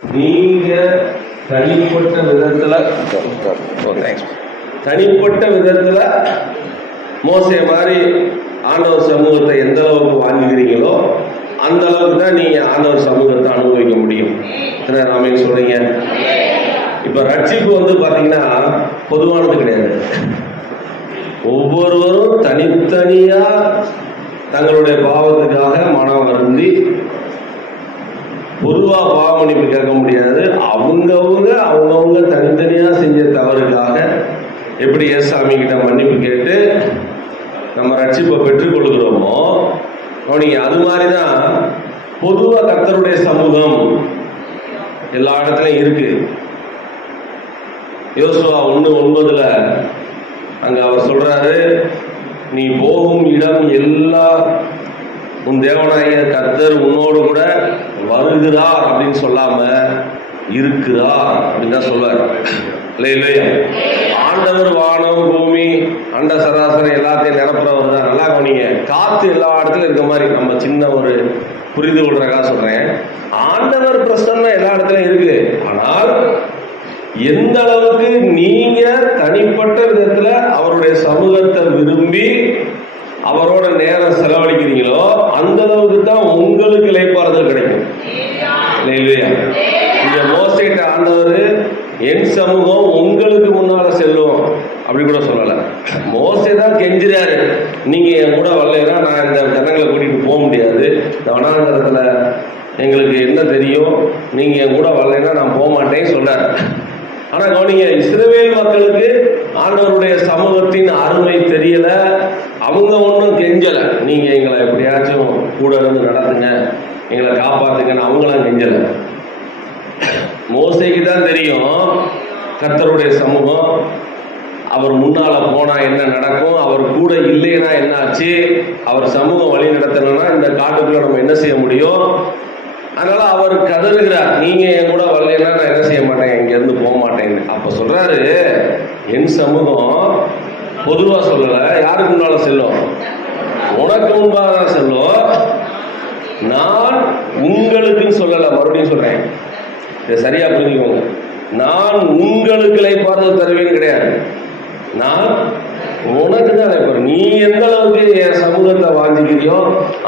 நீங்க தனிப்பட்ட விதத்துல மோசே மாதிரி ஆண்டவர் சமூகத்தை எந்த அளவுக்கு வாங்குகிறீங்களோ அந்த அளவுக்கு தான் நீங்க ஆண்டவர் சமூகத்தை அனுபவிக்க முடியும். நாம சொல்றீங்க. இப்ப ரட்சிப்பு பாத்தீங்கன்னா பொதுவானது கிடையாது. ஒவ்வொருவரும் தனித்தனியா தங்களுடைய பாவத்துக்காக மனம் வருந்தி பொதுவா பாவ மன்னிப்பு கேட்க முடியாது. அவங்கவுங்க தனித்தனியா செஞ்ச தவறுக்காக எப்படி ஏசாமி கிட்ட மன்னிப்பு கேட்டு நம்ம ரட்சிப்பை பெற்றுக்கொள்கிறோமோ அவனிங்க அது மாதிரிதான் பொதுவா கர்த்தருடைய சமூகம் எல்லா இடத்துலயும் இருக்கு. யோசுவா 1:9 அங்க அவர் சொல்றாரு, நீ போகும் இடம் எல்லா உன் தேவனாகிய கர்த்தர் உன்னோடு கூட வருகிறார் அப்படின்னு சொல்லாம இருக்கிறார் அப்படின்னு தான் சொல்வார். இல்லையா? ஆண்டவர் வானம் பூமி அண்ட சராசரம் எல்லாத்தையும் நிரப்புறவர் தான். நல்லா கவனிங்க. காத்து எல்லா இடத்துலயும் இருக்க மாதிரி நம்ம சின்ன ஒரு புரிந்து கொள்றக்கா சொல்றேன். ஆண்டவர் பிரசன்னம் எல்லா இடத்துலயும் இருக்கு. ஆனால் எந்த அளவுக்கு நீங்க தனிப்பட்ட விதத்துல அவருடைய சமூகத்தை விரும்பி அவரோட நேரம் செலவழிக்கிறீங்களோ அந்த அளவுக்கு தான் உங்களுக்கு இளைப்பாறுதல் கிடைக்கும். இல்லையா? இந்த மோசைட்ட ஆண்டவர் என் சமூகம் உங்களுக்கு முன்னால செல்லும் அப்படி கூட சொல்லல. மோசே தான் கெஞ்சிறாரு, நீங்க என் கூட வரலைன்னா நான் இந்த ஜனங்களை கூட்டிட்டு போக முடியாது, இந்த வனாந்தரத்துல எங்களுக்கு என்ன தெரியும், நீங்க என் கூட வரலைன்னா நான் போக மாட்டேன்னு சொல்றாரு. ஆனா கவனிங்க, இஸ்ரவேல் மக்களுக்கு ஆண்டவருடைய சமூகத்தின் அருமை தெரியல. அவங்க ஒன்றும் கெஞ்சல, நீங்க எங்களை எப்படியாச்சும் கூட இருந்து நடத்துங்க, எங்களை காப்பாத்துங்கன்னு அவங்களாம் கெஞ்சல. மோசைக்கு தான் தெரியும் கர்த்தருடைய சமூகம், அவர் முன்னால போனா என்ன நடக்கும், அவர் கூட இல்லைன்னா என்ன ஆச்சு, அவர் சமூகம் வழி நடத்தணும்னா இந்த காட்டுக்குள்ள நம்ம என்ன செய்ய முடியும். அதனால அவர் கதறுகிறார், நீங்க என் கூட வரலைன்னா நான் என்ன செய்ய மாட்டேன், இங்க இருந்து போக மாட்டேன்னு. அப்ப சொல்றாரு, என் சமூகம் பொதுவா சொல்லல, யாருக்கு முன்னால செல்லும், உனக்கு முன்பாக தான் செல்லும். நான் உங்களுக்குன்னு சொல்லல, மறுபடியும் சொல்றேன், இதை சரியா புரிஞ்சுக்கோங்க. நான் உங்களுக்கு இளைப்பாறுதல் தருவேன்னு கிடையாது, நான் உனக்கு தான் இளைப்பாறு. நீ எந்த அளவுக்கு என் சமூகத்தை வாஞ்சிக்கிறியோ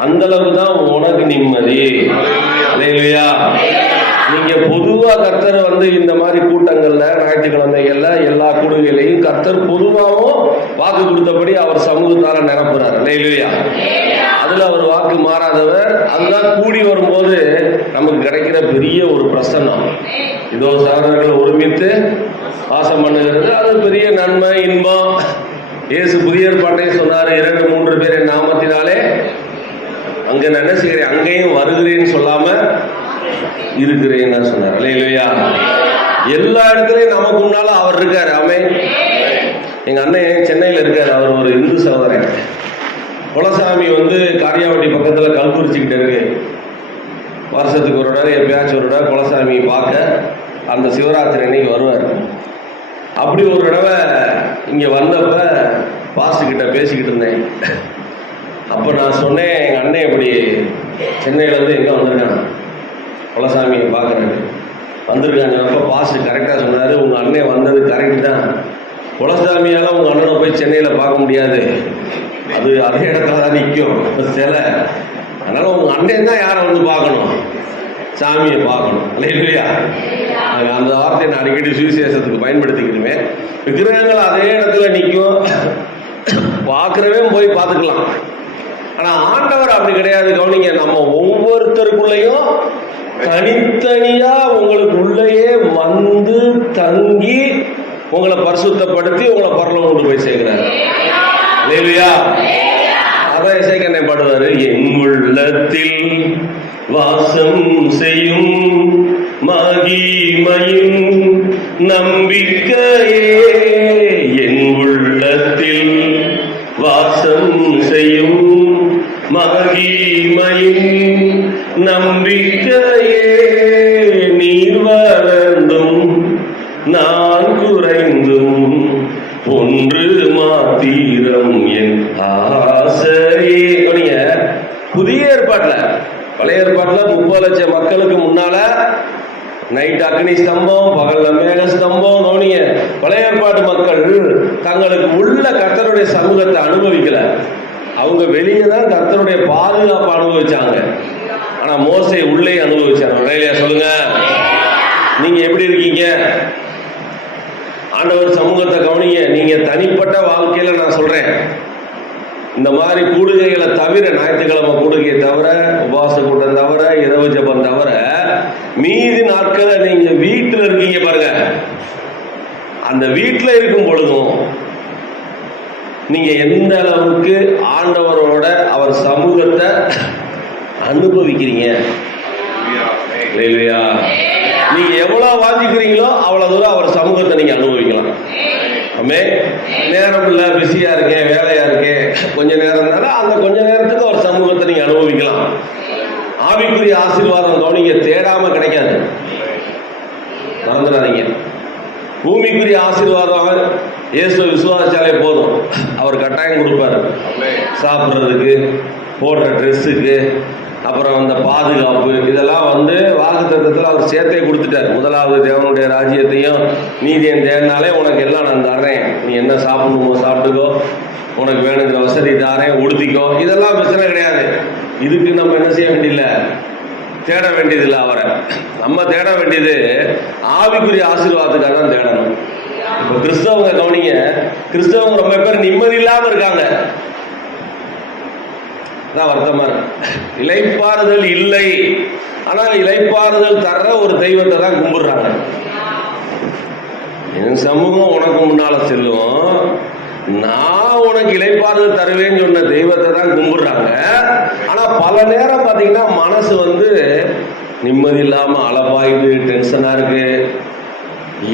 அந்த அளவுக்கு தான் உனக்கு நிம்மதி. இல்லையா? நீங்க பொதுவா கர்த்தர் இந்த மாதிரி கூட்டங்கள்ல ஞாயிற்றுக்கிழமைகள்ல எல்லா கூடுகையிலையும் கர்த்தர் பொதுவாகவும் வாக்கு கொடுத்தபடி அவர் சமூகத்தால நிரப்புறாரு. இல்லையா? அதுல அவர் வாக்கு மாறாதவர். அதுதான் கூடி வரும்போது நமக்கு கிடைக்கிற பெரிய ஒரு பிரசன்னம். இதோ சகோதரர்கள் ஒருமித்து வாசம் பண்ணுகிறது, அது பெரிய நன்மை இன்பம். இயேசு புதிய ஏற்பாட்டையும் சொன்னாரு, 2-3 பேர் என் நாமத்தினாலே அங்க என்ன செய்கிறேன், அங்கேயும் வருகிறேன்னு சொல்லாம இருக்கிறேன்னு சொன்னார். இல்லையா? எல்லா இடத்துலயும் நமக்கு முன்னால அவர் இருக்காரு. ஆமென். எங்க அண்ணன் சென்னையில இருக்காரு, அவர் ஒரு இந்து சகோதரன். குலசாமி காரியாவட்டி பக்கத்துல கல்குறிச்சிக்கிட்ட இருக்கு. வருஷத்துக்கு ஒரு இடம் எப்பயாச்சும் ஒரு இடம் குலசாமி பார்க்க அந்த சிவராத்திரி அன்னைக்கு வருவார். அப்படி ஒரு தடவை இங்க வந்தப்ப பாஸ்கிட்ட பேசிக்கிட்டு இருந்தேன். அப்ப நான் சொன்னேன், எங்க அண்ணன் இப்படி சென்னையில இருந்து எங்க வந்திருக்கான், குலசாமியை பார்க்கறேன் வந்திருக்காங்க. அப்ப பாஸ்ட் கரெக்டா சொன்னாரு, உங்க அண்ணன் வந்தது கரெக்ட் தான், குலசாமியால உங்க அண்ணனை போய் சென்னையில பார்க்க முடியாது, அது அதே இடத்துல தான் நிற்கும் சிலை. அதனால உங்க அண்ணன் தான் யாரை பார்க்கணும், சாமியை பார்க்கணும். இல்லையா? அந்த வார்த்தையை நான் அடிக்கடி சுவிசேஷத்துக்கு பயன்படுத்திக்கிட்டுமே. விக்கிரகங்கள் அதே இடத்துல நிற்கும், பார்க்கிறவே போய் பார்த்துக்கலாம். ஆனா ஆண்டவர் அப்படி கிடையாது. கவனிங்க, நம்ம ஒவ்வொருத்தருக்குள்ளேயும் தனித்தனியா உங்களுக்கு உள்ளேயே வந்து தங்கி உங்களை பரிசுத்தப்படுத்தி உங்களை பரலோகம் கொண்டு போய் சேர்க்கிறார். இல்லையா? அதான் இசைக்கண்ணை பாடுவாரு, என் உள்ளத்தில் வாசம் செய்யும் மகிமையின் நம்பிக்கையே, என் உள்ளத்தில் வாசம் செய்யும் மகிமையின் நம்பிக்கையே, நீர் வளர்ந்தும் நான் குறைந்தும் ஒன்று மாத்திரம் என் ஆசையே. புதிய ஏற்பாட்டுல, பழைய ஏற்பாட்டுல 30 லட்சம் மக்களுக்கு முன்னால நைட் அக்னி ஸ்தம்பம், பகல்ல மேக ஸ்தம்பம். கவனிய, பழைய ஏற்பாட்டு மக்கள் தங்களுக்கு உள்ள கர்த்தருடைய சமூகத்தை அனுபவிக்கல. அவங்க வெளியே தான் கர்த்தருடைய பாதுகாப்பு அனுபவிச்சாங்க. ஆனா மோசே உள்ளே அனுபவிச்சாங்க. இல்லையா? சொல்லுங்க, நீங்க எப்படி இருக்கீங்க? ஆண்டவர் சமூகத்தை கவனிங்க. நீங்க தனிப்பட்ட வாழ்க்கையில நான் சொல்றேன், இந்த மாதிரி கூடுகைகளை தவிர, ஞாயிற்றுக்கிழமை கூடுகையை தவிர, உபவாச கூட்டம் தவிர, இரவு ஜெபம் தவிர, மீதி நாட்களை நீங்க வீட்டில் இருக்கீங்க பாருங்க. அந்த வீட்டில் இருக்கும் பொழுதும் நீங்க எந்த அளவுக்கு ஆண்டவரோட அவர் சமூகத்தை அனுபவிக்கிறீங்க? இல்லையா? நீங்க எவ்வளவு வாஞ்சிக்கிறீங்களோ அவ்வளவு தூரம் அவர் சமூகத்தை நீங்க அனுபவிக்கலாம். நேரம் இல்லை, பிஸியா இருக்கேன், வேலையா இருக்கேன், கொஞ்ச நேரம் தானே, அந்த கொஞ்ச நேரத்துக்கு அவர் சமூகத்தை நீங்க அனுபவிக்கலாம். ஆவிக்குரிய ஆசீர்வாதம் கவனிங்க, தேடாம கிடைக்காது, மறந்துடாதீங்க. பூமிக்குரிய ஆசீர்வாதம் இயேசு விசுவாசாலே போதும், அவர் கட்டாயம் கொடுப்பாரு. சாப்பிட்றதுக்கு, போடுற ட்ரெஸ்ஸுக்கு, அப்புறம் அந்த பாதுகாப்பு, இதெல்லாம் வாக்குத்தத்தத்தில் அவர் சேர்த்தே கொடுத்துட்டார். முதலாவது தேவனுடைய ராஜ்யத்தையும் நீதியும் தேடினாலே உனக்கு எல்லாம் நான் தர்றேன், நீ என்ன சாப்பிடணுமோ சாப்பிட்டுக்கோ, உனக்கு வேணுங்கிற வசதி தாரேன், உடுத்திக்கோ, இதெல்லாம் பிரச்சனை கிடையாது. இதுக்கு நம்ம என்ன செய்ய வேண்டியதில்லை, தேட வேண்டியதில்லை. அவரை நம்ம தேட வேண்டியது ஆவிக்குரிய ஆசீர்வாதத்துக்காக தான் தேடணும். இப்போ கிறிஸ்தவங்க கவனிங்க, கிறிஸ்தவங்க ரொம்ப பேர் நிம்மதி இல்லாமல் இருக்காங்க. வருத்தமா இருக்கு. இளைப்பாறுதல் இல்லை, ஆனால் இளைப்பாறுதல் தர்ற ஒரு தெய்வத்தை தான் கும்பிடுறாங்க. என் சமூகம் உனக்கு முன்னால செல்லும், நான் உனக்கு இளைப்பாறுதல் தருவேன்னு சொன்ன தெய்வத்தை தான் கும்பிடுறாங்க. ஆனா பல நேரம் பாத்தீங்கன்னா மனசு நிம்மதி இல்லாம அளப்பாயுது, டென்ஷனா இருக்கு.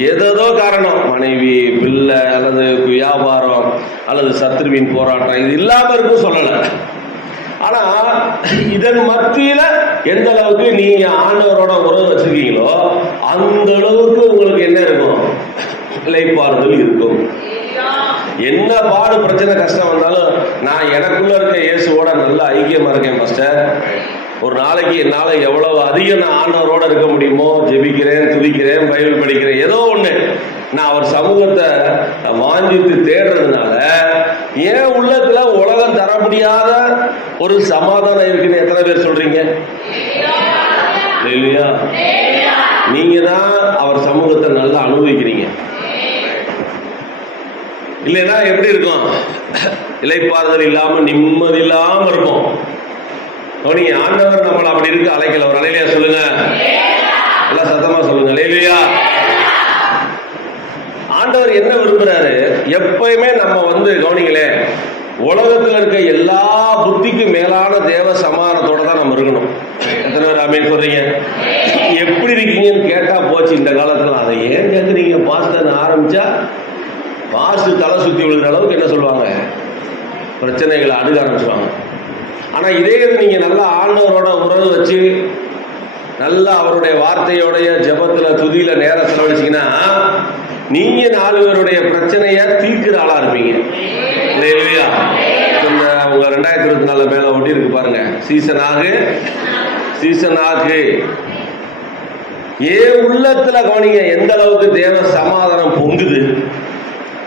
ஏதோ காரணம், மனைவி, பிள்ளை, அல்லது வியாபாரம், அல்லது சத்ருவின் போராட்டம், இது இல்லாம இருக்கும் சொல்லலை. ஆனா இதன் மத்தியில எந்த அளவுக்கு நீங்க ஆண்டவரோட உறவு வச்சிருக்கீங்களோ அந்த அளவுக்கு உங்களுக்கு என்ன இருக்கும், இளைப்பாறுதல் இருக்கும். என்ன பாடு பிரச்சனை கஷ்டம் வந்தாலும் நான் எனக்குள்ள இருக்க இயேசுவோட நல்ல ஐக்கியமா இருக்கேன் பாஸ்டர். ஒரு நாளைக்கு என்னால எவ்வளவு அதிகம் நான் ஆண்டவரோட இருக்க முடியுமோ ஜெபிக்கிறேன், துதிக்கிறேன், பைபிள் படிக்கிறேன், ஏதோ ஒண்ணு நான் அவர் சமூகத்தை வாஞ்சித்து தேடுறதுனால ஏன் உள்ளத்துல உலகம் தர முடியாத ஒரு சமாதானம் இருக்குன்னு எத்தனை பேர் சொல்றீங்க? இல்லையா? நீங்க தான் அவர் சமூகத்தை நல்லா அனுபவிக்கிறீங்க. இல்லைன்னா எப்படி இருக்கும்? இளைப்பாறுதல் இல்லாம நிம்மதி இல்லாம இருக்கும். நீங்க ஆண்டவர் நம்மளை அப்படி இருக்கு அழைக்கல. ஒரு அலையிலையா சொல்லுங்க, எல்லாம் சத்தமா சொல்லுங்க, அலையிலையா. ஆண்டவர் என்ன விரும்புறாரு? எப்பயுமே நம்ம கவனிங்களே, உலகத்தில் இருக்க எல்லா புத்திக்கும் மேலான தேவ சமாதானத்தோட தான் நம்ம இருக்கணும். எத்தனை பேர் ஆமென் சொல்றீங்க? எப்படி இருக்கீங்கன்னு கேட்டா போச்சு இந்த காலத்துல. அதை ஏன் கேட்குறீங்க பாஸ்டர் ஆரம்பிச்சா பாஸ்டர் தலை சுத்தி விழுகிற அளவுக்கு என்ன சொல்லுவாங்க, பிரச்சனைகளை அணுக ஆரம்பிச்சுவாங்க. ஆனா இதே நீங்க நல்லா ஆண்டவரோட உறவு வச்சு நல்லா அவருடைய வார்த்தையோடைய ஜபத்துல துதியில நேரம் செலவழிச்சிங்கன்னா நீங்க 4 பேருடைய பிரச்சனைய தீர்க்கிற ஆளா இருப்பீங்க. இல்லையா? இந்த உங்க 2024 மேல ஒட்டி இருக்கு பாருங்க, சீசன் ஆகு. ஏன் உள்ளத்துல கவனிங்க எந்த அளவுக்கு தேவ சமாதானம் பொங்குது.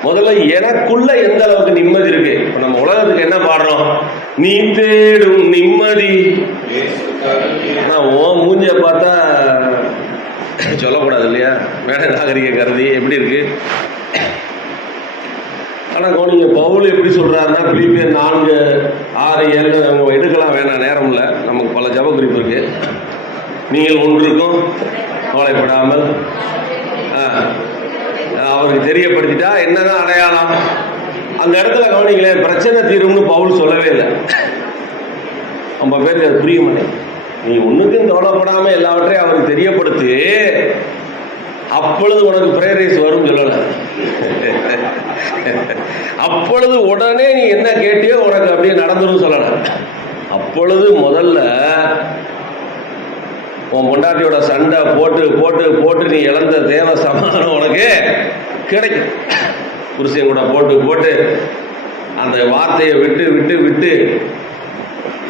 முதல்ல எனக்குள்ள எந்த அளவுக்கு நிம்மதி இருக்கு. இப்ப நம்ம உலகத்துக்கு என்ன பாடுறோம்? நீ தேடும் நிம்மதி. ஓ மூஞ்சிய பார்த்தா சொல்லக்கூடாது இல்லையா? வேற நாகரிக கருதி எப்படி இருக்கு. ஆனா கவனிங்க, பவுல் எப்படி சொல்றாருன்னா பிலிப்பியர் 4:6-7 அவங்க எடுக்கலாம், வேணாம், நேரம் இல்லை, நமக்கு பல ஜப குறிப்பு இருக்கு. நீங்கள் ஒன்றுக்கும் கவலைப்படாமல் அவருக்கு தெரியப்படுத்திட்டா என்னதான் அடையாளம். அந்த இடத்துல கவனிங்களேன், பிரச்சனை தீரும்னு பவுல் சொல்லவே இல்லை. நம்ம பேருக்கு அது புரிய மாட்டேங்குது. நீ ஒண்ணுக்கும் கவலைப்படாம எல்லாவற்றையும் அவருக்கு தெரியப்படுத்து, அப்பொழுது உனக்கு பிரேயர் ரைஸ் வரும் சொல்லல. அப்பொழுது உடனே நீ என்ன கேட்டியோ உனக்கு அப்படியே நடந்துரும் சொல்லல. அப்பொழுது முதல்ல உன் பொண்டாட்டியோட சண்டை போட்டு போட்டு போட்டு நீ இழந்த தேவ சமாதானம் உனக்கு கிடைக்கும். புருஷன் கூட போட்டு போட்டு அந்த வார்த்தையை விட்டு விட்டு விட்டு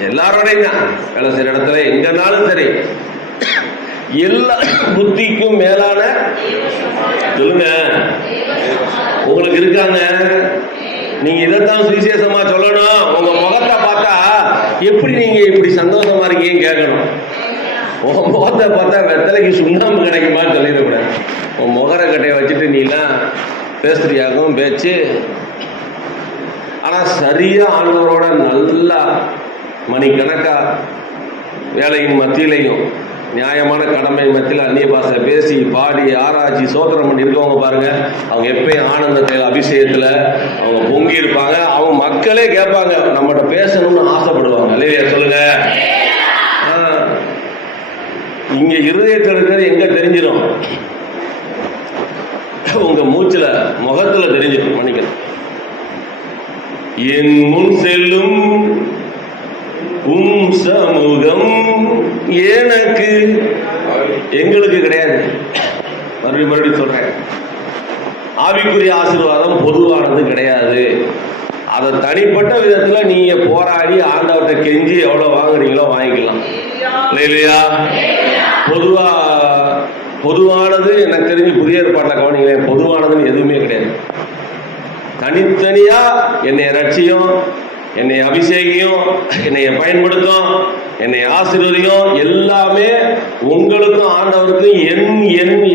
எல்லாரோடையும் தான் வேலை செய்கிற இடத்துல எங்கனாலும் சரி எல்லா புத்திக்கும் மேலான சொல்லுங்க உங்களுக்கு இருக்காங்க. நீங்க இதைத்தான் சுவிசேஷமா சொல்லணும். உங்க முகத்தை பார்த்தா எப்படி நீங்க இப்படி சந்தோஷமா இருக்கீங்கன்னு கேட்கணும். உங்க முகத்தை பார்த்தா வெத்தலைக்கு சுண்ணாம்பு கிடைக்குமான்னு சொல்லிடக்கூடாது. உன் முகர கட்டையை வச்சுட்டு நீலாம் பேசுறியாகும் பேச்சு. ஆனா சரியா ஆண்டவரோட நல்லா மணிக்கணக்கா வேலையின் மத்தியிலையும் நியாயமான கடமை மத்தியில் அந்நிய பாஷை பேசி பாடி ஆராய்ச்சி சோத்திரம் பண்ணி இருக்கவங்க பாருங்க, அவங்க எப்பயும் ஆனந்தத்தில் அபிஷேகத்தில் அவங்க பொங்கி இருப்பாங்க. அவங்க மக்களே கேட்பாங்க, நம்மகிட்ட பேசணும்னு ஆசைப்படுவாங்க. இல்லையா சொல்லுங்க. இங்க இருதயத்தில் இருக்கிறது எங்க தெரிஞ்சிடும்? உங்க மூச்சுல முகத்துல தெரிஞ்சிடும். மன்னிக்கணும். என் முன் செல்லும் சமூகம் எனக்கு எங்களுக்கு கிடையாது. மறுபடியும் சொல்றேன், ஆவிக்குரிய ஆசீர்வாதம் பொதுவானது கிடையாது. அதை தனிப்பட்ட விதத்துல நீங்க போராடி ஆண்டவர்கிட்ட கெஞ்சி எவ்வளவு வாங்குறீங்களோ வாங்கிக்கலாம். இல்லையா? பொதுவானது எனக்கு தெரிஞ்சு புதிய ஏற்பாட்டில் கவனிங்களேன், பொதுவானதுன்னு எதுவுமே கிடையாது. தனித்தனியா என்னை ரட்சியும், என்னை அபிஷேகியும், என்னை பயன்படுத்தும், என்னை ஆசீர்வதியும், எல்லாமே உங்களுக்கும் ஆண்டவருக்கும்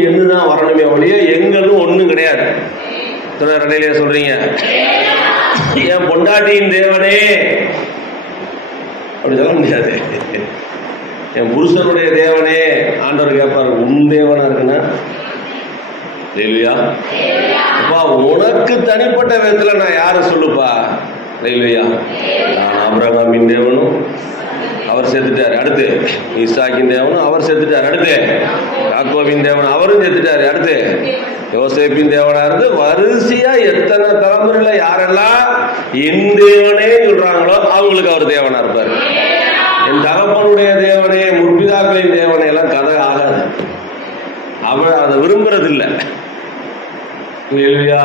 என்னதான் வரணுமே ஒழிய எங்களும் ஒண்ணும் கிடையாது. சொல்றீங்க, என் பொண்டாட்டியின் தேவனே அப்படி சொல்ல முடியாது. என் புருஷனுடைய தேவனே ஆண்டவர் கேட்பாரு, உன் தேவனா இருக்குன்னா இல்லையா? அப்பா உனக்கு தனிப்பட்ட விதத்துல நான் யாரு சொல்லுப்பா? இல்லையா? நான் ஆபிரகாமின் தேவனும் அவர் செத்துட்டாரு. அடுத்து ஈசாக்கின் தேவனும் அவர் செத்துட்டாரு. அடுத்து யாக்கோபின் தேவன் அவரும் செத்துட்டாரு. அடுத்து யோசேப்பின் தேவனா இருந்து வரிசையா எத்தனை தலைமுறையில யாரெல்லாம் என் தேவனே சொல்றாங்களோ அவங்களுக்கு அவர் தேவனா இருப்பாரு. என் தகப்பனுடைய தேவனே, முற்பிதாக்களின் தேவனே எல்லாம் கதை ஆகாது. அவன் அதை விரும்புறது இல்லை. இல்லையா?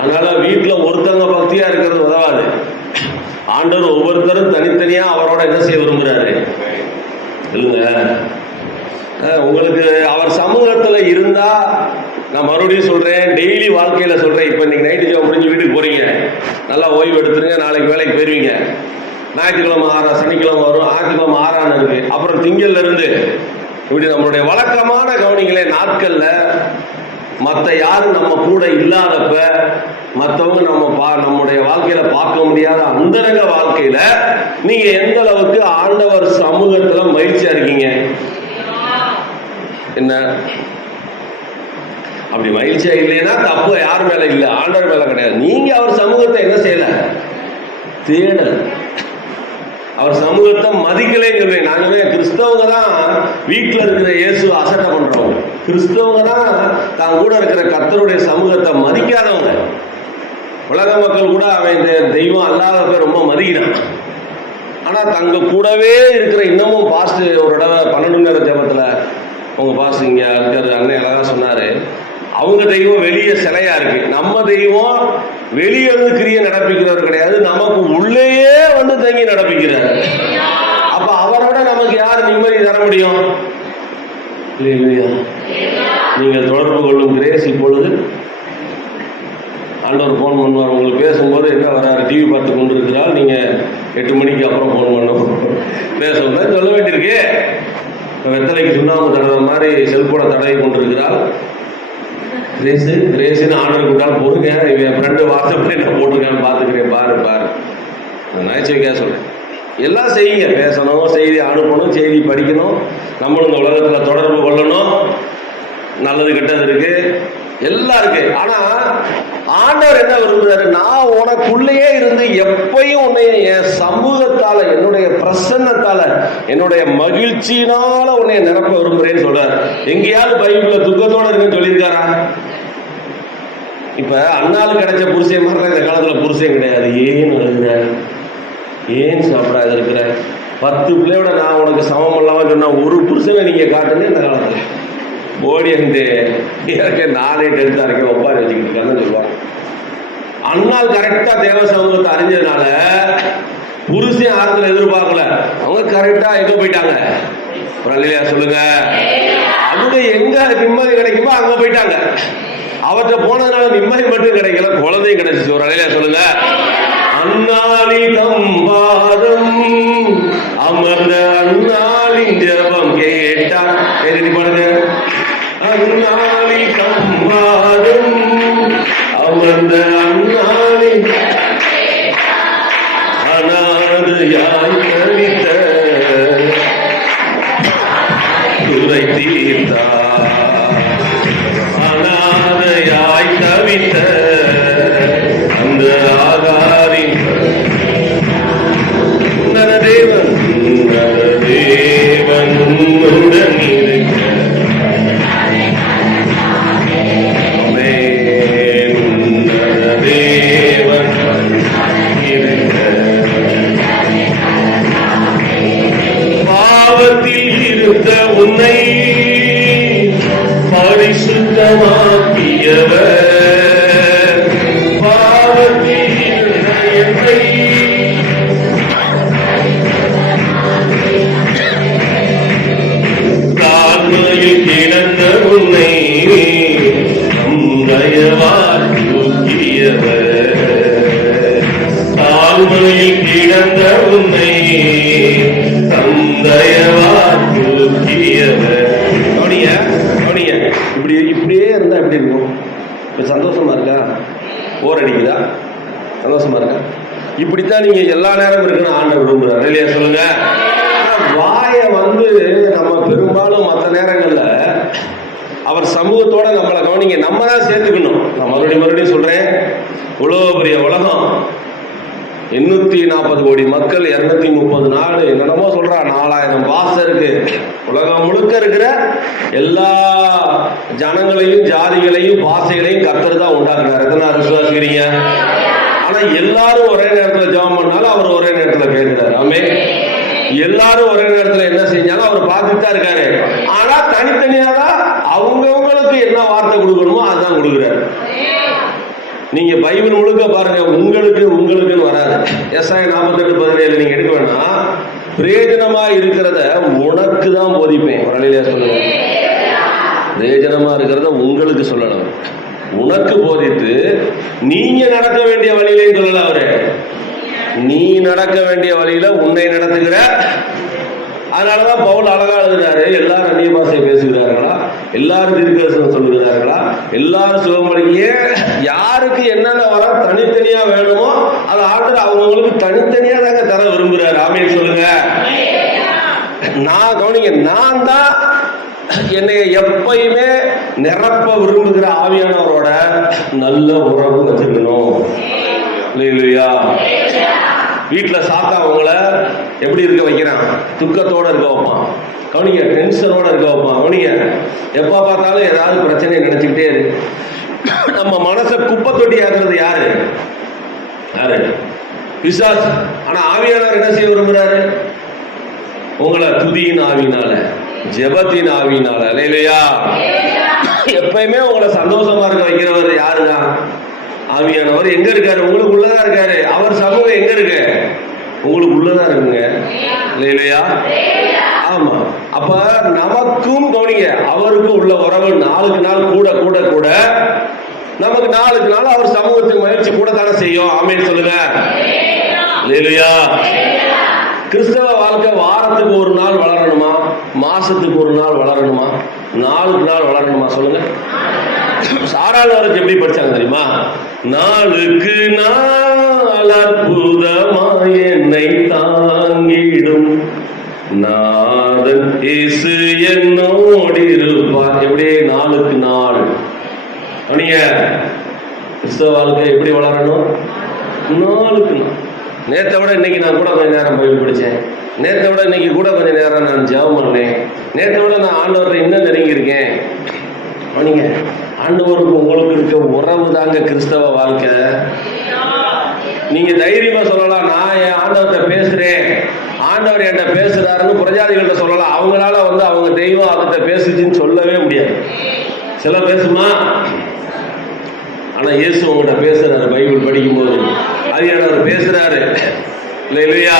அதனால வீட்டுல ஒருத்தவங்க பக்தியா இருக்கிறது உதவாது. ஆண்டவர் ஒவ்வொருத்தரும் தனித்தனியா அவரோட என்ன செய்ய விரும்புறாரு இல்லைங்க. உங்களுக்கு அவர் சமூகத்துல இருந்தா, நான் மறுபடியும் சொல்றேன், டெய்லி வாழ்க்கையில சொல்றேன், இப்ப இன்னைக்கு நைட்டு ஜெபம் முடிஞ்சு வீட்டுக்கு போறீங்க, நல்லா ஓய்வு எடுத்துருங்க, நாளைக்கு வேலைக்கு போயிருவீங்க. ஞாயிற்றுக்கிழமை 6, சனிக்கிழமை வரும், ஞாயிற்றுக்கிழமை 6 இருக்கு, அப்புறம் திங்கள்ல இருந்து இப்படி நம்மளுடைய வழக்கமான கவனிங்களே நாட்கள்ல மற்ற யாரும் நம்ம கூட இல்லாதப்ப, மற்றவங்க நம்முடைய வாழ்க்கையில பார்க்க முடியாத அந்தரங்க வாழ்க்கையில நீங்க எந்த அளவுக்கு ஆண்டவர் சமூகத்துல மகிழ்ச்சியா இருக்கீங்க? என்ன அப்படி மகிழ்ச்சியா இல்லைன்னா தப்பு யார் மேல இல்ல, ஆண்டவர் மேல கிடையாது. நீங்க அவர் சமூகத்தை என்ன செய்யல? தேடல். அவர் சமூகத்தை மதிக்கலைன்னு சொல்றேன். நான் சொல்றேன், கிறிஸ்தவங்க தான் வீட்டுல இருக்கிற இயேசு அசட்டை பண்றவங்க. கிறிஸ்தவங்க தான் தான் கூட இருக்கிற கர்த்தருடைய சமூகத்தை மதிக்காதவங்க. உலக மக்கள் கூட அவன் தெய்வம் அல்லாத பேர் ரொம்ப மதிக்கிறான். ஆனா தங்க கூடவே இருக்கிற இன்னமும் பாஸ்ட் ஒரு தடவை 12 நேர ஜபத்துல உங்க பாஸ்ட் இங்க இருக்கிற அண்ணன் அழகா சொன்னாரு, அவங்க தெய்வம் வெளியே சிலையா இருக்கு, நம்ம தெய்வம் வெளியே இருந்து கிரியை நடப்பிக்கிறவர் கிடையாது, நமக்கு உள்ளேயே வந்து தங்கி நடப்பிக்கிறார். அப்ப அவரோட நமக்கு யார் நிம்மதி தர முடியும்? நீங்கள் தொடர்பு கொள்ளும் கிரேஸ் இப்பொழுது ஆண்டவர் போன் பண்ணுவார். உங்களுக்கு பேசும்போது என்ன வராரு, டிவி பார்த்து கொண்டு இருக்கிறாள், நீங்க 8 மணிக்கு அப்புறம் போன் பண்ணும் பேச சொல்ல வேண்டியிருக்கு. வெத்தலைக்கு சுண்ணாம்பு தடவை மாதிரி செல்போனை தடவை கொண்டிருக்கிறாள். கிரேஸ்ன்னு ஆர்டர் கொடுத்தாலும் பொறுங்க, என் ஃப்ரெண்டு வாட்ஸ்அப்ல என்ன போட்டிருக்கான்னு பார்த்துக்கிறேன், பாரு நகைச்சுவைக்காக சொல்றேன். எல்லாம் செய்யுங்க, பேசணும், செய்தி அனுப்பணும், செய்தி படிக்கணும், நம்மளும் இந்த உலகத்துல தொடர்பு கொள்ளணும். நல்லது கெட்டது இருக்கு, எல்லாம் இருக்கு. ஆனா ஆண்டவர் என்ன விரும்புறாரு? நான் உனக்குள்ளேயே இருந்து எப்பயும் உன்னை என் சமூகத்தால, என்னுடைய பிரசன்னத்தால, என்னுடைய மகிழ்ச்சியினால உன்னை நிரப்ப விரும்புறேன்னு சொல்றாரு. எங்கேயாவது பைபிள்ல துக்கத்தோட இருக்குன்னு சொல்லியிருக்காரா? இப்ப அண்ணாளுக்கு கிடைச்ச புருஷன் மாதிரி இந்த காலத்துல புருஷன் கிடையாது. ஏன் அழுகிற, ஏன் சாப்பிடாத இருக்கிற, 10 பிள்ளையோட நான் உனக்கு சமம் இல்லாம சொன்னா ஒரு புருஷனை நீங்க காட்டுங்க. இந்த காலத்துல ஓடி வந்து நானே டென்த்தா இருக்கேன் ஒப்பாரி வச்சுக்கிட்டு இருக்கான்னு சொல்லுவாங்க. அண்ணால் கரெக்டா தேவ சமூகத்தை அறிஞ்சதுனால புருஷன் ஆரத்துல எதிர்பார்க்கல, அவங்க கரெக்டா எங்க போயிட்டாங்க? இல்லையா சொல்லுங்க. அவங்க எங்க நிம்மதி கிடைக்குமோ அங்க போயிட்டாங்க. அவற்றை போனதுனால நிம்மதி மட்டும் கிடைக்கல, குழந்தையும் கிடைச்சிச்சு. ஒரு இல்லையா சொல்லுங்க. அந்நாளி தம்பாதம் அமர்ந்த அந்நாளின் ஜபம் கேட்டான். கேட்டு பாருங்க. அந்நாளி தம்பாதம் அமர்ந்த அந்நாளின் அநாதையாய் கவித்த துறை தீர்த்தார். அநாதையாய் கவித்த அந்த ஆகாரின் நரதேவன் நரதேவன் உன்னுடன் இருக்க. நரதேவன் இருக்க. பாவத்தில் இருந்த உன்னை பரிசுத்தமாக்கியவர், பாவத்தில் இருந்த என்னை தாழ்மையில் கிடந்த உன்னை தயவால் தூக்கியவர், தாழ்மையில் கிடந்த உன்னை தந்தையவால் தூக்கியவர். இப்படியே இருந்தா எப்படி இருக்கும்? இப்ப சந்தோஷமா இருக்கா? போர் அடிக்குதா? சந்தோஷமா இருக்கா? இப்படித்தான் நீங்க எல்லா நேரம் இருக்குன்னு ஆண்டவர் விரும்புறாரு இல்லையா சொல்லுங்க. வாயை நம்ம பெரும்பாலும் மற்ற நேரங்கள்ல அவர் சமூகத்தோட நம்மளை கவனிங்க, நம்ம தான் சேர்த்துக்கணும். நான் மறுபடியும் சொல்றேன், இவ்வளோ பெரிய உலகம், 840 கோடி மக்கள், 230 நாடு, என்னென்னமோ சொல்றா, 4000 பாஷை இருக்கு. உலகம் முழுக்க இருக்கிற எல்லா ஜனங்களையும் ஜாதிகளையும் பாஷைகளையும் கர்த்தர் தான் உண்டாக்குறாரு. எத்தனை விசுவாசிக்கிறீங்க? ஆனா எல்லாரும் ஒரே நேரத்தில் ஜெபம் பண்ணாலும் அவர் ஒரே நேரத்தில் கேட்கிறாரு. ஆமென். எல்லாரும் ஒரே நேரத்தில் என்ன செஞ்சாலும் அவர் பார்த்துட்டு தான் இருக்காரு. ஆனா தனித்தனியா தான் அவங்கவுங்களுக்கு என்ன வார்த்தை கொடுக்கணுமோ அதுதான் கொடுக்குறாரு. நீங்க பைபிள் முழுக்க பாருங்க, உங்களுக்குன்னு வராது. எஸ்ஐ 48:17 நீங்க எடுக்க வேணாம். பிரயோஜனமா இருக்கிறத உனக்கு தான் போதிப்பேன். ஒரு அழிலையா சொல்லுங்க. பிரயோஜனமா இருக்கிறத உங்களுக்கு சொல்லணும், உனக்கு போதித்து நீங்க நடக்க வேண்டிய வழியிலையும் சொல்லல. அவரு நீ நடக்க வேண்டிய வழியில உன்னை நடத்துகிற. அதனாலதான் பவுல் அழகா எழுதுறாரு, எல்லாரும் அந்நிய பாஷை பேசுகிறார்களா, எல்லாரும் தீர்க்கதரிசனம் சொல்லுகிறார்களா, எல்லாரும் சுகமளியே, யாருக்கு என்னென்ன வர தனித்தனியா வேணுமோ அதை ஆண்டவர் அவங்களுக்கு தனித்தனியா தாங்க தர விரும்புறாரு. ஆமென் சொல்லுங்க. நான் கவனிங்க, நான் தான் என்னை எப்பயுமே நிரப்ப விரும்புகிற ஆவியானவரோட நல்ல உறவு வச்சுக்கணும். இல்லையா? வீட்டுல சாத்தா உங்களை எப்படி இருக்க வைக்கிறான்? துக்கத்தோட இருக்க வைப்பான். கவனிங்க, டென்ஷனோட இருக்க வைப்பான். கவனிங்க, எப்ப பார்த்தாலும் ஏதாவது பிரச்சனையை நினைச்சுக்கிட்டே இருக்கு. நம்ம மனசை குப்பை தொட்டி ஆக்குறது யாரு? பிசாசு. ஆனா ஆவியானவர் என்ன செய்ய விரும்புறாரு? உங்களை துதியின் ஆவினால, ஜெபத்தின் ஆவினால, இல்லையா, எப்பயுமே உங்களை சந்தோஷமா இருக்க வைக்கிறவர் யாருதான்? ஆவியானவர். எங்க இருக்காரு? உங்களுக்கு உள்ளதான் இருக்காரு. அவர் சமூகம் எங்க இருக்கு? உங்களுக்கு உள்ளதான் இருக்குங்க, இல்லையா? ஆமா. அப்ப நமக்கும் கவனிங்க, அவருக்கும் உள்ள உறவு நாளுக்கு நாள் கூட கூட கூட நமக்கு நாளுக்கு நாள் அவர் சமூகத்துக்கு முயற்சி கூட தானே செய்யும். ஆமென் சொல்லுங்க. இல்லையா? கிறிஸ்தவ வாழ்க்கை வாரத்துக்கு ஒரு நாள் வளரணுமா, மாசத்துக்கு ஒரு நாள் வளரணுமா, நாளுக்கு நாள் வளரணுமா? சொல்லுங்க. சாராளவருக்கு எப்படி படிச்சாங்க தெரியுமா? நாளுக்கு நாள் அற்புதமாய் என்னை தாங்கிடும் நாதன் இயேசு என்னோடு இருப்பார். எப்படி? நாளுக்கு நாள். நீங்க கிறிஸ்தவ வாழ்க்கை எப்படி வளரணும்? நாளுக்கு நாள். நேற்றை விட இன்னைக்கு நான் கூட கொஞ்சம் நேரம் பைபிள் படித்தேன். நேற்றை விட இன்னைக்கு கூட கொஞ்சம் நேரம் நான் ஜெபம் பண்ணேன். நேற்றை விட நான் ஆண்டவரை இன்னும் நெருங்கி இருக்கேன். நீங்க ஆண்டவருக்கு உங்களுக்கு இருக்க உறவு தாங்க கிறிஸ்தவ வாழ்க்கை. நீங்க தைரியமா சொல்லலாம், நான் என் ஆண்டவர்கிட்ட பேசுறேன், ஆண்டவர் என்கிட்ட பேசுறாருன்னு பிரஜாதிகள்கிட்ட சொல்லலாம். அவங்களால அவங்க தெய்வம் அவர்கிட்ட பேசுச்சுன்னு சொல்லவே முடியாது. சில பேசுமா? ஆனா இயேசு உங்கள்கிட்ட பேசுறாரு. பைபிள் படிக்கும்போது ஆவியானவர் பேசுறாரு. இல்லையா?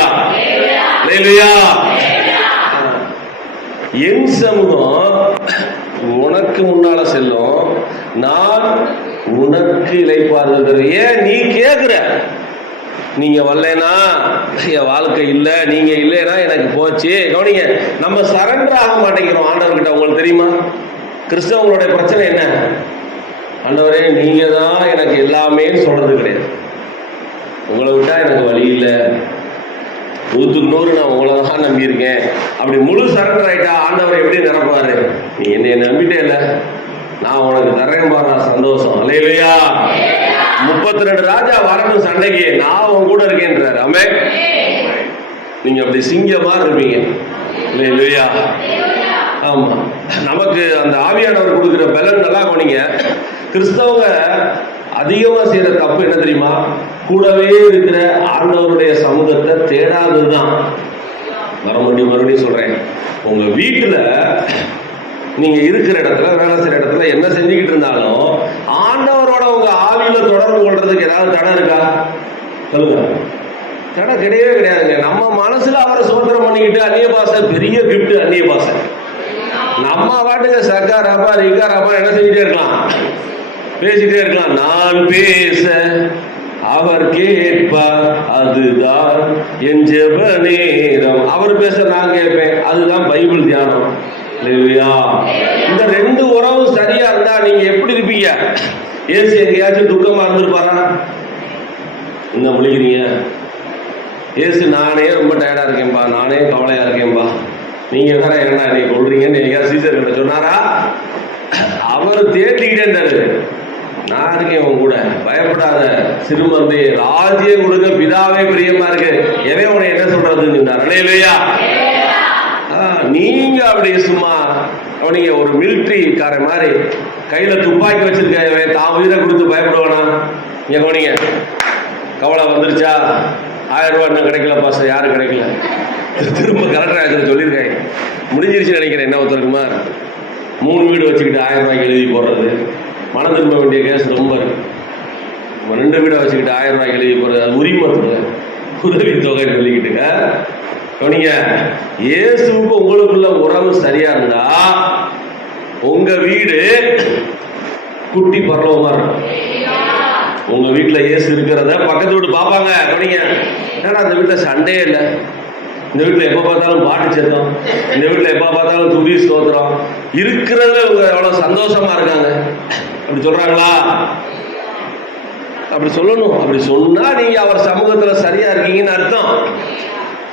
என் சமூகம் உனக்கு முன்னால செல்லும், நான் உனக்கு இளைப்பாறுதல் தருவேன். ஏன் நீ கேட்குற? நீங்க வரலனா என் வாழ்க்கை இல்லை, நீங்க இல்லைன்னா எனக்கு போச்சு. கவனிங்க, நம்ம சரண்டர் ஆக மாட்டேங்கிறோம் ஆண்டவர்கிட்ட. உங்களுக்கு தெரியுமா கிறிஸ்தவங்களுடைய பிரச்சனை என்ன? ஆண்டவரே நீங்க தான் எனக்கு எல்லாமே சொல்றது கிடையாது, உங்களை விட்டா எனக்கு வழி இல்லை, 100 நான் உங்களை தான் நம்பியிருக்கேன். அப்படி முழு சரண்டர் ஆயிட்டா ஆண்டவர் எப்படி நிரப்பாரு? நீ என்னை நம்பிட்டே இல்லை, நான் உனக்கு தரேன் பாரு, நான் சந்தோஷம். அல்லேலூயா. 32 ராஜா வரணும் சண்டைக்கு, நான் உன் கூட இருக்கேன்றாரு. ஆமே, நீங்க அப்படி சிங்கமா இருப்பீங்க. அல்லேலூயா. ஆமா, நமக்கு அந்த ஆவியானவர் கொடுக்குற பலன் நல்லா கவனிங்க. கிறிஸ்தவங்க அதிகமா செய்யற தப்பு என்ன தெரியுமா? கூடவே இருக்கிற ஆண்டவருடைய சமூகத்தை தேடாததுதான். மறுபடியும் சொல்றேன், உங்க வீட்டுல நீங்க இருக்கிற இடத்துல, வேலை செய்யற இடத்துல என்ன செஞ்சுக்கிட்டு இருந்தாலும் ஆண்டவரோட உங்க ஆவியில தொடர்பு கொள்றதுக்கு ஏதாவது தடை இருக்கா? சொல்லுங்க. தடை கிடையவே கிடையாதுங்க. நம்ம மனசுல அவரை சோதனை பண்ணிக்கிட்டு அந்நிய பாசை பெரிய கிஃப்ட். அந்நிய பாசை நம்ம வாட்டுங்க சக்கா ரப்பா ரிக்கா ரப்பா என்ன செஞ்சுட்டே இருக்கலாம், பேசிட்டே இருக்கலாம். நான் பேச அவர் கேட்பார், அதுதான் என் ஜெப நேரம். அவர் பேச நான் கேட்பேன், அதுதான் பைபிள் தியானம். இந்த 2 உறவு சரியா இருந்தா நீங்க எப்படி இருப்பீங்க? ஏசு எங்கேயாச்சும் துக்கமா இருந்திருப்பாரா? என்ன முழிக்கிறீங்க? ஏசு நானே ரொம்ப டயர்டா இருக்கேன்பா, நானே கவலையா இருக்கேன்பா, நீங்க வேற என்ன நீ கொள்றீங்கன்னு சீசர் சொன்னாரா? அவர் தேடிக்கிட்டே இருந்தாரு, நான் இருக்கேன் உன் கூட, பயப்படாத சிறுமந்தை, ராஜ்ய கொடுக்க பிதாவே பிரியமா இருக்கு, எவன் உன என்ன சொல்றதுன்னு சொன்னார். அல்லேலூயா. நீங்க அப்படி சும்மா அவனிங்க ஒரு மிலிட்ரிக்கார மாதிரி கையில துப்பாக்கி வச்சிருக்க தான் உயிரை கொடுத்து பயப்படுவானா? இங்க கவனிங்க, கவலை வந்துருச்சா? 1000 ரூபாய் இன்னும் கிடைக்கல பாஸ், யாரும் கிடைக்கல, திரும்ப கலெக்டர் ஆச்சு சொல்லியிருக்காங்க, முடிஞ்சிருச்சுன்னு நினைக்கிறேன். என்ன ஒருத்தருக்குமா 3 வீடு வச்சுக்கிட்டு 1000 ரூபாய்க்கு எழுதி போடுறது, மனம் திரும்ப வேண்டிய கேஸ் ரொம்ப இருக்கு. 2 வீடை வச்சுக்கிட்டு 1000 ரூபாய்க்கு எழுதி போடுறது, அது உதவி தொகை சொல்லிக்கிட்டுங்க. நீங்க இயேசுவுக்கு உங்களுக்குள்ள உறவு சரியா இருந்தா உங்க வீடு குட்டி பரலோகமா இருக்கும். உங்க வீட்டுல இயேசு இருக்கிறத பக்கத்து வீட்டு பாப்பாங்க. கவனிங்க, ஏன்னா அந்த வீட்டுல சண்டையே இல்லை, இந்த வீட்டுல எப்ப பார்த்தாலும் பாட்டு சத்தம், இந்த வீட்டுல எப்ப பார்த்தாலும் துதி ஸ்தோத்திரம், இருக்கிறதுல இவங்க எவ்வளவு சந்தோஷமா இருக்காங்க. அப்படி சொல்றாங்களா? அப்படி சொல்லணும். அப்படி சொன்னா நீங்க அவர் சமூகத்துல சரியா இருக்கீங்கன்னு அர்த்தம்.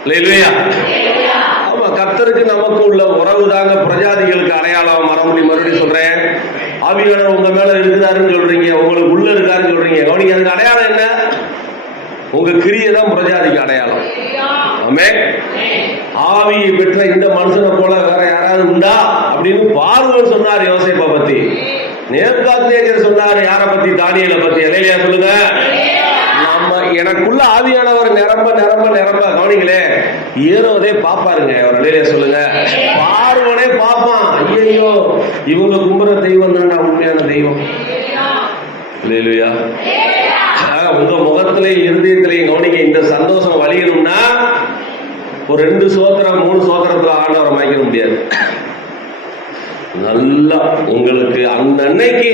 அல்லேலூயா. ஆமா, கர்த்தருக்கு நமக்கு உள்ள உறவு தாங்க பிரஜாதிகளுக்கு அடையாளம். மறுபடியும் சொல்றேன், ஆவியானவர் உங்க மேல இருக்கிறாருன்னு சொல்றீங்க, உங்களுக்கு உள்ள இருக்காருன்னு சொல்றீங்க. கவனிங்க, அதுக்கு அடையாளம் என்ன? உங்க கிரியை தான் பிரஜாதிக்கு அடையாளம். ஆமென். ஆவியை பெற்ற இந்த மனுஷனை போல வேற யாராவது உண்டா அப்படின்னு பார்வோன் சொன்னார் யோசேப்பை பத்தி. நேபுகாத்நேச்சர் சொன்னாரு யாரை பத்தி? தானியேலை பத்தி. அல்லேலூயா சொல்லுங்க. நம்ம எனக்குள்ள ஆவியானவர் நிரம்ப நிரம்ப நிரம்ப கவனிங்களே, ஏரோதே பாப்பாருங்க அவர். அல்லேலூயா சொல்லுங்க. பார்வனே பாப்பான், ஐயோ இவங்க கும்புற தெய்வம் தான்டா உண்மையான தெய்வம். அல்லேலூயா. உங்க முகத்திலையும் இருதயத்திலையும் கவனிங்க, இந்த சந்தோஷம் வழியணும்னா ஒரு 2 சோத்திரம் 3 சோத்திரத்துல ஆண்டவரை மாய்க்க முடியாது. நல்லா உங்களுக்கு அன்னைக்கு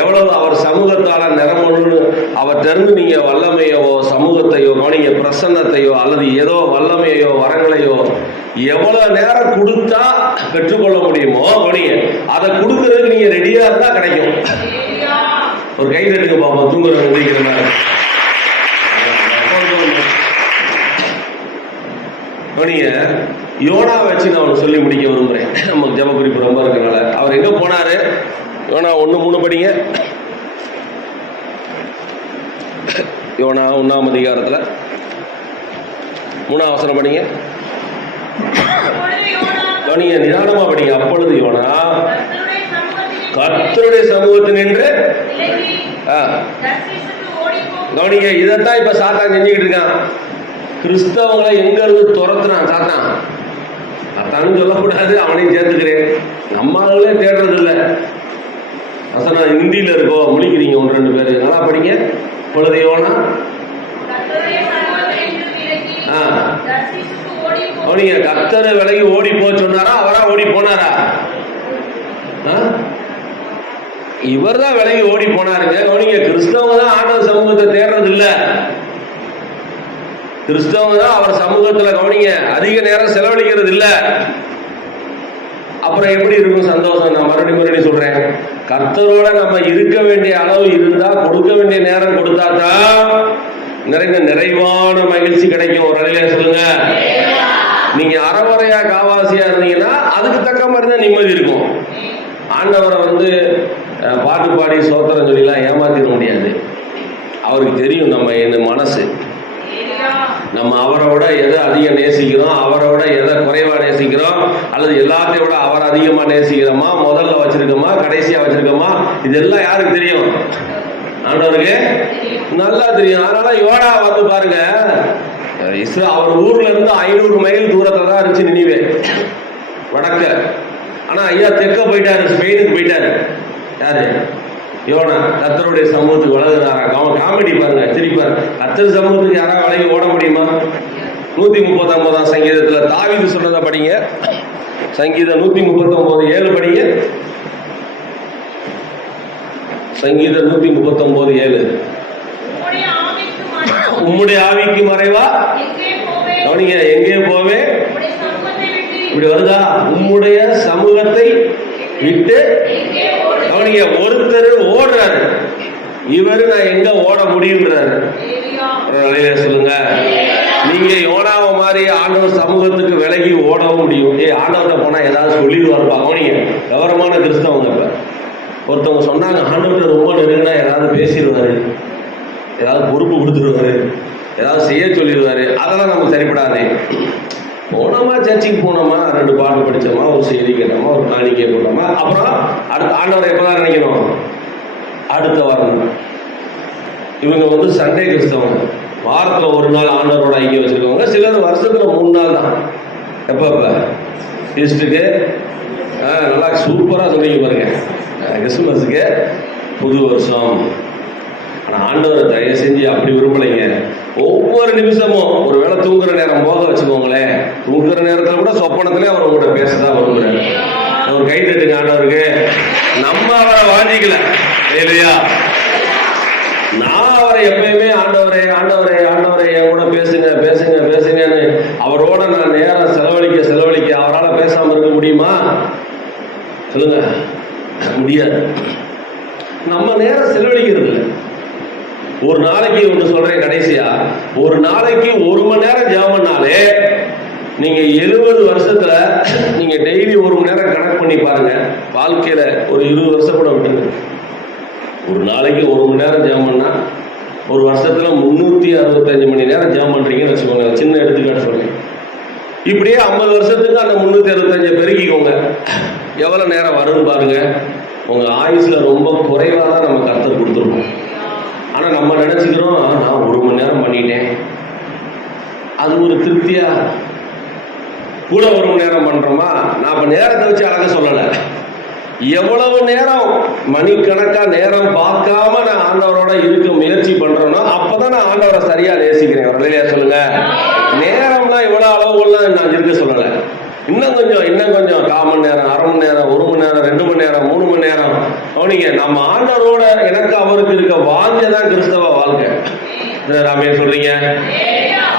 எவ்வளவு அவர் சமூகத்தால நிரம்பணும்னு அவர் தெரிந்து நீங்க வல்லமையோ சமூகத்தையோ கவனிங்க பிரசன்னத்தையோ அல்லது ஏதோ வல்லமையோ வரங்களையோ எவ்வளவு நேரம் கொடுத்தா பெற்றுக்கொள்ள முடியுமோ கவனிங்க, அதை கொடுக்கறதுக்கு நீங்க ரெடியா இருந்தா கிடைக்கும். ஒரு கை தட்டுங்க பாப்போம், தூங்குற முடிக்கிற நேரம். கவனிங்க, யோனா வச்சு நான் சொல்லி முடிக்க விரும்புறேன். நமக்கு ஜப குறிப்பு ரொம்ப இருக்கனால. அவர் எங்க போனாரு? யோனா 1:3 படிங்க. யோனா 1ஆம் அதிகாரத்துல 3ஆம் வசனம் படிங்க. கவனிங்க, நிதானமா படிங்க. அப்பொழுது யோனா கர்த்தருடைய சமூகத்தில் நின்று கவனிங்க, இதைத்தான் இப்ப சாத்தான் செஞ்சுக்கிட்டு இருக்கான். கிறிஸ்தவங்களை எங்க இருந்து துரத்துறான் சாத்தான். அத்தான்னு சொல்லக்கூடாது, அவனையும் சேர்த்துக்கிறேன். நம்மளே தேடுறது இல்லை. வசனம் ஹிந்தியில இருக்கோ, முழிக்கிறீங்க 1-2 பேரு. நல்லா படிங்க. பொழுது யோனா அவனிங்க கர்த்தர் விலகி ஓடி போ சொன்னாரா, அவரா ஓடி போனாரா? இவர் தான் விலகி ஓடி போனாருங்க. கவனிங்க, கிறிஸ்தவங்க தான் ஆண்டவர் சமூகத்தை தேடுறது இல்ல. கிறிஸ்தவங்க தான் அவர் சமூகத்துல கவனிங்க அதிக நேரம் செலவழிக்கிறது இல்ல. அப்புறம் எப்படி இருக்கும் சந்தோஷம்? நான் மறுபடியும் சொல்றேன், கர்த்தரோட நம்ம இருக்க வேண்டிய அளவு இருந்தா, கொடுக்க வேண்டிய நேரம் கொடுத்தா தான் நிறைவான மகிழ்ச்சி கிடைக்கும். ஒரு அலையில சொல்லுங்க. நீங்க அறவரையா காவாசியா இருந்தீங்கன்னா அதுக்கு தக்க மாதிரி தான் நிம்மதி இருக்கும். ஆண்டவரை பாட்டு பாடி சோத்திரம் சொல்லிலாம் ஏமாத்திட முடியாது. அவருக்கு தெரியும் நம்ம என்ன மனசு, நம்ம அவரோட எதை அதிகம் நேசிக்கிறோம், அவரோட எதை குறைவா நேசிக்கிறோம், அல்லது எல்லாத்தையும் விட அவர் அதிகமா நேசிக்கிறோமா, முதல்ல வச்சிருக்கோமா, கடைசியா வச்சிருக்கோமா, இதெல்லாம் யாருக்கு தெரியும்? ஆண்டவருக்கு நல்லா தெரியும். அதனால யோனா பாருங்க, அவர் ஊர்ல இருந்து 500 மைல் தூரத்துல தான் இருந்துச்சு நினைவே வடக்க. ஆனா ஐயா தெற்க போயிட்டாரு, ஸ்பெயினுக்கு போயிட்டாரு. யாரு? யோனா. கர்த்தருடைய சமூகத்துக்கு வளர்கிறாரா? காமெடி பாருங்க, சிரிப்பாரு. கர்த்தர் சமூகத்துக்கு யாராவது விலகி ஓட முடியுமா? 139 சங்கீதத்துல தாவீது சொன்னதை படிங்க. சங்கீதம் 139:7 படிங்க. சங்கீதம் 139:7. உம்முடைய ஆவிக்கு மறைவா கவனிங்க, எங்கே போவே? இப்படி வருதா? உம்முடைய சமூகத்தை விட்டு கவனிங்க, ஒருத்தர் ஓடுறாரு, இவரு நான் எங்க ஓட முடியுன்றாரு. சொல்லுங்க. நீங்க யோனாவை மாதிரி ஆண்டவர் சமூகத்துக்கு விலகி ஓடவும் முடியும். ஆண்டவர்கிட்ட போனா ஏதாவது சொல்லிடுவாருப்பா. கவனிங்க, கௌரவமான கிறிஸ்தவங்க. இப்ப ஒருத்தவங்க சொன்னாங்க, ஆண்டவர்கிட்ட ரொம்ப நெருங்கினா ஏதாவது பேசிடுவாரு, ஏதாவது பொறுப்பு கொடுத்துருவாரு, ஏதாவது செய்ய சொல்லிடுவாரு. அதெல்லாம் நமக்கு சரிப்படாது. போனோமா, சர்ச்சுக்கு போனோமா, 2 பாட்டு படித்தோமா, ஒரு செய்தி கேட்டோமா, ஒரு காணிக்கை போட்டோமா, அப்புறம் அடுத்த ஆண்டவரை எப்போதான் நினைக்கணும்? அடுத்த வாரம். இவங்க சண்டே கிறிஸ்தவங்க. வாரத்தில் ஒரு நாள் ஆண்டவரோட ஐக்கியம் வச்சுருக்கவங்க. சிலர் வருஷத்துல 3 நாள் தான். எப்போ ஈஸ்டருக்கு நல்லா சூப்பராக சொல்லிங்க பாருங்க, கிறிஸ்துமஸுக்கு, புது வருஷம். ஆனால் ஆண்டவரை தயவு செஞ்சு அப்படி விரும்பலைங்க. ஒவ்வொரு நிமிஷமும் ஒரு வேளை தூங்குற நேரம் போக வச்சுக்கோங்களேன், தூங்குற நேரத்தில் கூட சொப்பனத்திலே அவர் உங்கள்கிட்ட பேசதான் விரும்புறாரு. அவர் கை தட்டுங்க ஆண்டவருக்கு. நம்ம அவரை வாங்கிக்கல இல்லையா? நான் அவரை எப்பயுமே ஆண்டவரே ஆண்டவரே ஆண்டவரே என் கூட பேசுங்க பேசுங்க பேசுங்கன்னு அவரோட நான் நேரம் செலவழிக்க அவரால் பேசாம இருக்க முடியுமா? சொல்லுங்க, முடியாது. நம்ம நேரம் செலவழிக்கிறது இல்லை. ஒரு நாளைக்கு ஒன்று சொல்றேன் கடைசியா, ஒரு நாளைக்கு 1 மணி நேரம் ஜெபம் பண்ணாலே நீங்க 70 வருஷத்துல நீங்க டெய்லி 1 மணி நேரம் கணக்கு பண்ணி பாருங்க. வாழ்க்கையில ஒரு 20 வருஷம் கூட விட்டுங்க. ஒரு நாளைக்கு 1 மணி நேரம் ஜெபம் பண்ணா ஒரு வருஷத்துல 365 மணி நேரம் ஜெபம் பண்றீங்கன்னு வச்சுக்கோங்க. சின்ன எடுத்துக்காட்டு சொல்றேன். இப்படியே 50 வருஷத்துக்கு அந்த 365 பெருக்கிக்கோங்க. எவ்வளவு நேரம் வரும்னு பாருங்க. உங்க ஆயுசுல ரொம்ப குறைவா தான் நம்ம கர்த்தர் கொடுத்துருக்கோம். ஆனா நம்ம நினைச்சுக்கிறோம், நான் 1 மணி நேரம் பண்ணிட்டேன், அது ஒரு திருப்தியா? கூட 1 மணி நேரம் பண்றோமா? நான் இப்ப நேரத்தை வச்சு அழக சொல்லல. எவ்வளவு நேரம் மணிக்கணக்கா நேரம் பார்க்காம நான் ஆண்டவரோட இருக்க முயற்சி பண்றேன்னா அப்பதான் நான் ஆண்டவரை சரியா நேசிக்கிறேன். இல்லையா? சொல்லுங்க. நேரம்லாம் இவ்வளவு அளவுலாம் நான் இருக்க சொல்லல. இன்னும் கொஞ்சம் 1/4 மணி நேரம், 1/2 மணி நேரம், 1 மணி நேரம், 2 மணி நேரம், 3 மணி நேரம். கவனிங்க, நம்ம ஆண்டவரோட எனக்கு அவருக்கு இருக்க வாஞ்சதான் கிறிஸ்தவ வாழ்க்கை. ராமே சொல்றீங்க?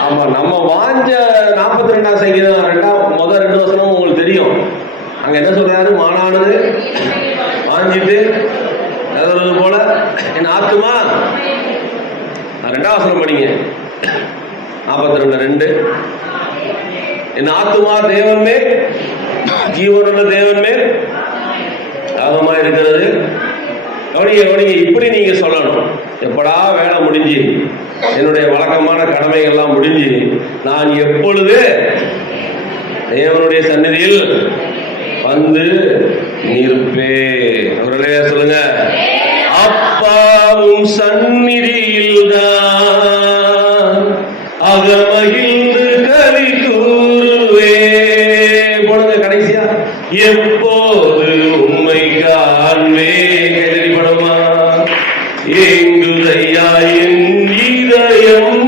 ஆமா, நம்ம வாஞ்ச 42 சங்கீதம் முதல் 2 வசனம் உங்களுக்கு தெரியும். அங்க என்ன சொல்றாரு? மானானது வாஞ்சிட்டு எதாவது போல என் ஆத்துமா. 2ஆம் வசனம் படிங்க. 42:2. என் ஆத்துமா தேவன்மே, ஜீவனுள்ள தேவன்மே தாகமா இருக்கிறது. கவனிங்க, இப்படி நீங்க சொல்லணும். எப்படா வேலை முடிஞ்சு, என்னுடைய வழக்கமான கடமைகள்லாம் முடிஞ்சு, நான் எப்பொழுது தேவனுடைய சந்நிதியில் வந்து நிற்பே. அவர்களே சொல்லுங்க. அப்பாவும் சந்நிதியில் தான் அகமகிழ்ந்து கலி கூறுவே. போடுங்க கடைசியா. எப்போது உம்மை காண்பே. கேள்விப்படுமா? எங்குதையா என் இதயம்,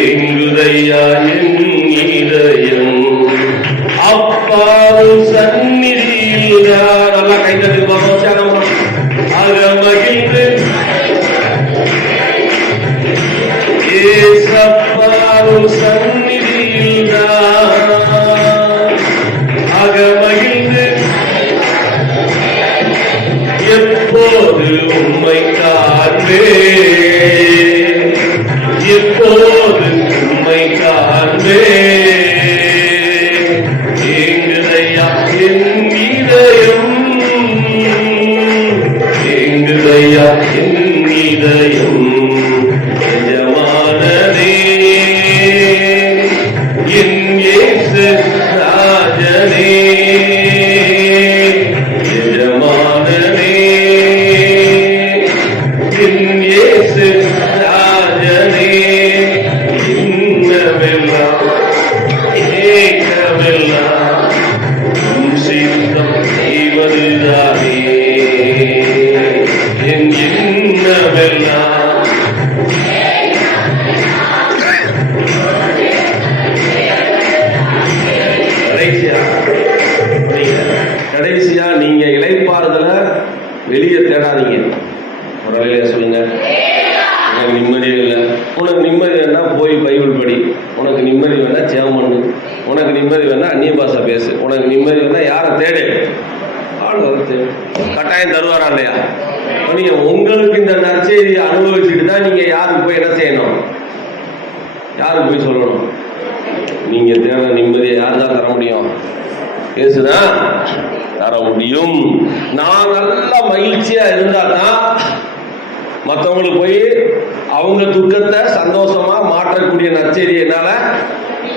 எங்குதையா என் அகமகிழ்ந்து ஏசப்பாரும் சந்நிதியில் அகமகிழ்ந்து எப்போது உம்மை காண்பே, எப்போது உம்மை காண்பே. எங்குதையா என் இதயம், எங்குதையா என் இதயம் எஜமானனே, என் இயேசு ராஜனே, எஜமானனே, என் இயேசு ராஜனே. இன்னமெல்லாம் ஏகமெல்லாம் உம் சித்தம் செய்வதுதானே, என் இன்னமெல்லாம் கடைசியா நீங்க இளைப்பாறுதல வெளியே தேடாதீங்க. ஒரு வேலையா சொல்லுங்க, உனக்கு நிம்மதி இல்லை. உனக்கு நிம்மதி வேணா போய் பைபிள் படி, உனக்கு நிம்மதி வேணா ஜெபம் பண்ணு, உனக்கு நிம்மதி வேணா அந்நிய பாஷை பேசு, உனக்கு நிம்மதி வேணா யாரை தேடு, ஆண்டவரை தேடு. கட்டாயம் தருவாரா இல்லையா? நீங்க உங்களுக்கு இந்த நற்செய்தியை அனுபவிச்சுட்டு தான் நீங்க யாருக்கு போய் என்ன செய்யணும், யாருக்கு போய் சொல்லணும். நீங்க தேட நிம்மதியை யாரு தான் தர முடியும்? இயேசுதான் தர முடியும். நான் நல்லா மகிழ்ச்சியா இருந்தா தான் மற்றவங்களுக்கு போய் அவங்க துக்கத்தை சந்தோஷமா மாற்றக்கூடிய நற்செய்தி என்னால.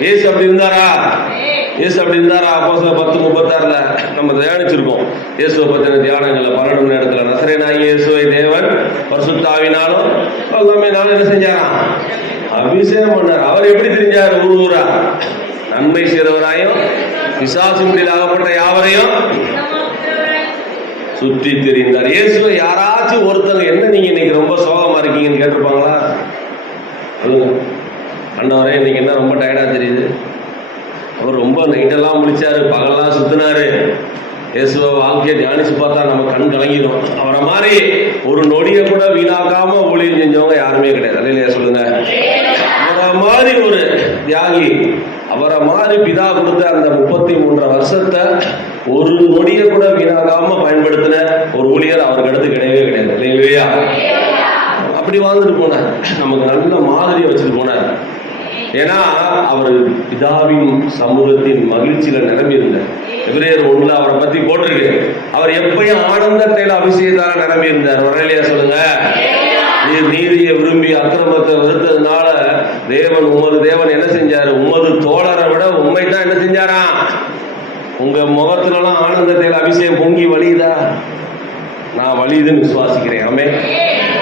இயேசு அப்படி இருந்தாரா? இயேசு அப்படி இருந்தாரா? அப்போஸ்தலர் 10:36 நம்ம தியானிச்சிருக்கோம். இயேசுவை பத்தின தியானங்கள்ல 12 மணி நேரத்துல நசரேயனாகிய இயேசுவை தேவன் பரிசுத்த ஆவியினாலும் வல்லமையினாலும் என்ன செஞ்சாராம்? அபிஷேகம் பண்ணார். அவர் எப்படி தெரிஞ்சார்? ஊர் ஊரா நன்மை செய்றவராயும் பிசாசு முடியில் ஆகப்பட்ட யாவரையும் சுற்றி தெரிந்தார். இயேசுவை யாராச்சும் ஒருத்தங்க என்ன நீங்க இன்னைக்கு ரொம்ப சோகமா இருக்கீங்கன்னு கேட்டிருப்பாங்களா? சொல்லுங்க. அண்ணவரே இன்னைக்கு என்ன ரொம்ப டயர்டா தெரியுது. அவர் ரொம்ப நைட்டெல்லாம் முடிச்சாரு, பகல்லாம் சுத்தினாரு. இயேசுவை வாழ்க்கையை தியானிச்சு பார்த்தா நம்ம கண் கலங்கிடும். அவரை மாதிரி ஒரு நொடியை கூட வீணாக்காம ஊழியம் செஞ்சவங்க யாருமே கிடையாது. இல்லையா? சொல்லுங்க. அவரை மாதிரி ஒரு தியாகி, அவரை மாதிரி பிதா கொடுத்த அந்த 33 வருஷத்தை ஒரு நொடியை கூட வீணாகாம பயன்படுத்தின ஒரு ஊழியர் அவருக்கு அடுத்து கிடையவே கிடையாது. இல்லையா? அப்படி வாழ்ந்துட்டு போனார், நமக்கு நல்ல மாதிரியை வச்சுட்டு போனார். ஏன்னா அவர் பிதாவின் சமூகத்தின் மகிழ்ச்சியில நிரம்பி இருந்தார். எபிரேயர் 1 அவரை பத்தி போட்டிருக்கு. அவர் எப்பயும் ஆனந்தத்தையில அபிஷேகத்தால நிரம்பி இருந்தார். வரலையா? சொல்லுங்க. நீர் நீதியை விரும்பி அக்கிரமத்தை வெறுத்ததுனால தேவன் உமது தேவன் என்ன செஞ்சாரு? உமது தோழரை விட உண்மை தான் என்ன செஞ்சாரா? உங்க முகத்துலலாம் ஆனந்தத்தையில அபிஷேகம் பொங்கி வலியுதா? நான் வலியுதுன்னு விசுவாசிக்கிறேன். ஆமே.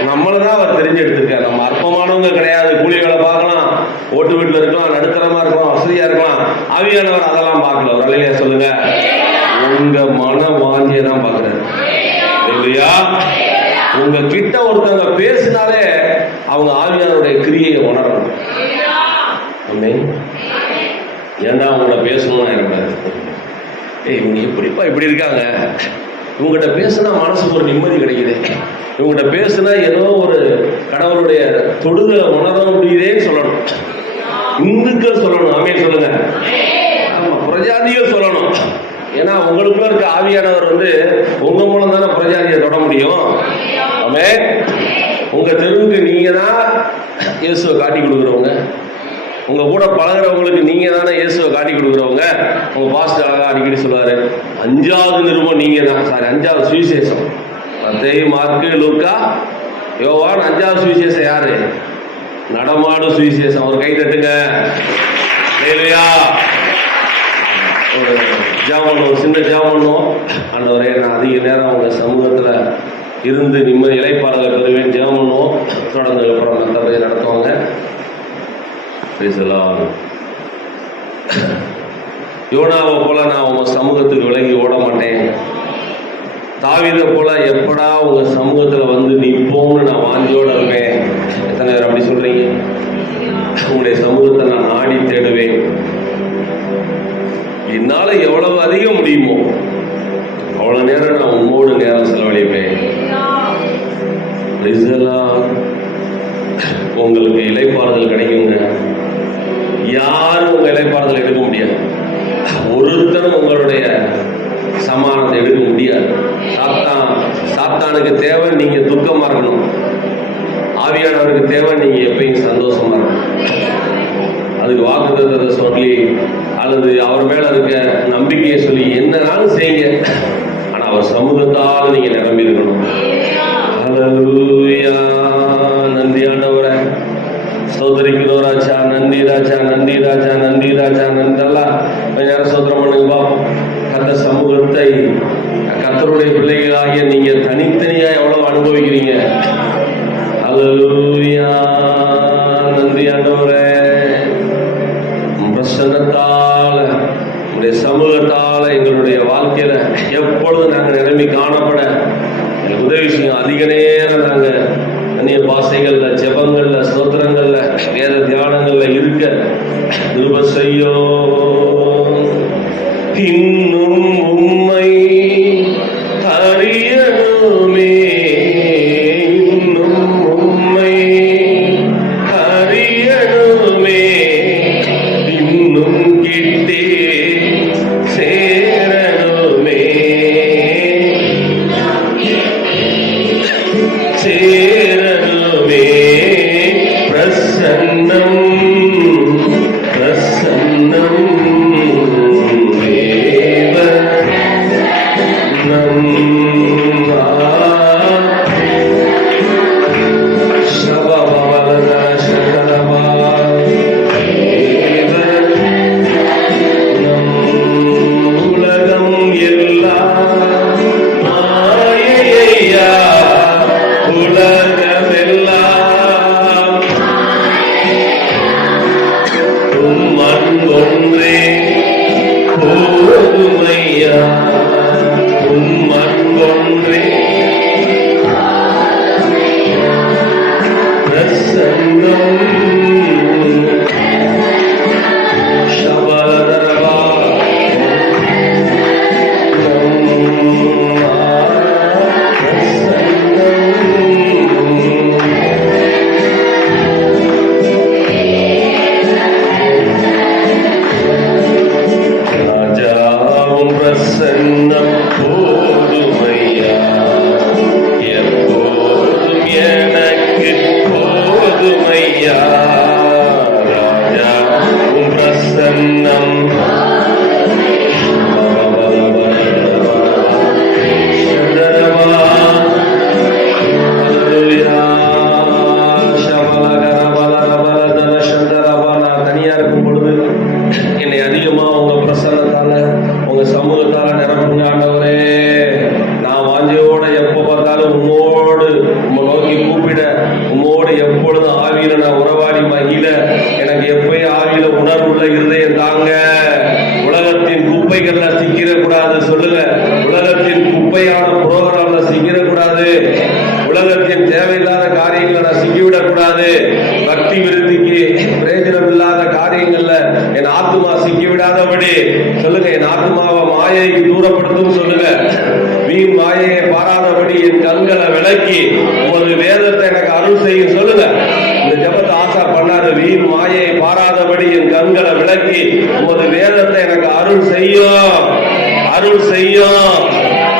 நம்மளதான் அவர் தெரிஞ்செடுத்திருக்கார். நம்ம அற்பமானவங்க கிடையாது. கூலி வேலை பார்க்கலாம், ஓட்டு வீட்டுல இருக்கலாம், நடுத்தரமா இருக்கலாம், வசதியா இருக்கலாம். ஆவியானவர் அதெல்லாம் பார்க்கல. ஒரு அலையில சொல்லுங்க, உங்க மன வாஞ்சியை தான் பார்க்கிறாரு. இல்லையா? உங்க கிட்ட ஒருத்தவங்க பேசினாலே அவங்க ஆவியானவருடைய கிரியையை உணரணும். ஏன்டா அவங்கள பேசணும்னு நினைக்கிறாரு. இவங்க எப்படிப்பா இப்படி இருக்காங்க, இவங்ககிட்ட பேசுனா மனசுக்கு ஒரு நிம்மதி கிடைக்குது, இவங்ககிட்ட பேசுனா ஏதோ ஒரு கடவுளுடைய தொடுதலை உணர முடியுதேன்னு சொல்லணும். இந்துக்கள் சொல்லணும். ஆமென் சொல்லுங்க. ஆமா, பிரஜாதிகள் சொல்லணும். ஏன்னா உங்களுக்குள்ள இருக்க ஆவியானவர் உங்க மூலம் தானே பிரஜாதியை தொட முடியும். ஆமென். உங்க தெருவுக்கு நீங்க தான் இயேசுவை காட்டி கொடுக்குறவங்க. உங்க கூட பழகிறவங்களுக்கு நீங்க தானே இயேசுவை காட்டி கொடுக்குறவங்க. உங்க பாஸ்டர் அழகா அடிக்கடி சொல்லுவாரு, 5வது நிருபம் நீங்க தான். 5வது சுவிசேஷம் மத்தேயு, மார்க்கு, லூக்கா, யோவான். 5வது சுவிசேஷம் யாரு? நடமாடும் சுவிசேஷம். ஒரு கை தட்டுங்க. இல்லையா? ஒரு ஜாமனும், ஒரு சின்ன ஜாமனும். ஆண்டவரே, நான் அதிக நேரம் உங்க சமூகத்துல இருந்து நிம்மதி இளைப்பாறுதலை பெறுவேன். ஜாமனும் தொடர்ந்து அப்புறம் மற்றபடி நடத்துவாங்க. யோனாவை போல நான் உங்க சமூகத்துக்கு விலகி ஓட மாட்டேன். தாவீதை போல எப்படா உங்க சமூகத்துல நிற்போம்னு நான் வாஞ்சியோட இருப்பேன். எத்தனை பேர் அப்படி சொல்றீங்க? உங்களுடைய சமூகத்தை நான் நாடி தேடுவேன். என்னால எவ்வளவு அதிகம் முடியுமோ அவ்வளவு நேரம் நான் உம்மோடு நேரம் செலவழிப்பேன். உங்களுக்கு இளைப்பாறுதல் கிடைக்குங்க. யாரும் உங்க இளைப்பாறுதல் எடுக்க முடியாது. ஒருத்தரும் உங்களுடைய சமாதானத்தை எடுக்க முடியாது. சாத்தானுக்கு தேவை நீங்க துக்கமா இருக்கணும். ஆவியானவருக்கு தேவை நீங்க எப்பயும் சந்தோஷமா இருக்கணும். அதுக்கு வாக்குத்தத்தத்தை சொல்லி அல்லது அவர் மேல இருக்க நம்பிக்கையை சொல்லி என்னன்னாலும் செய்யுங்க. ஆனா அவர் சமூகத்தால் நீங்க நிரம்பி இருக்கணும். ஹல்லேலூயா. நன்றி ஆண்டவரே, சோதரிக்கிறோம் ராஜா. நன்றி ராஜா, நன்றி ராஜா, நன்றி ராஜா, நன்றெல்லாம் கொஞ்ச நேரம் சோதரம் பண்ணுங்க பாப்போம். கர்த்தர் சமூகத்தை கர்த்தருடைய பிள்ளைகளாகிய நீங்க தனித்தனியா எவ்வளவு அனுபவிக்கிறீங்க. ஹல்லேலூயா. நன்றி ஆண்டவரே, பிரசன்னத்தால உங்களுடைய சமூகத்தால எங்களுடைய வாழ்க்கையில எப்பொழுதும் நாங்கள் நிரம்பி காணப்பட உதவி செய்யும். அதிக நேரம் நாங்கள் அந்நிய பாசைகள்ல, ஜெபங்கள்ல, ஸ்தோத்திரங்கள்ல, வேத தியானங்கள்ல இருக்க கிருபை செய்யும். இன்னும் உம்மை அறியணுமே, இன்னும் உம்மை அறியணுமே, இன்னும் கிட்டே சேரணுமே, சேரணுமே. பிரசன்னம் பிரசன்னம்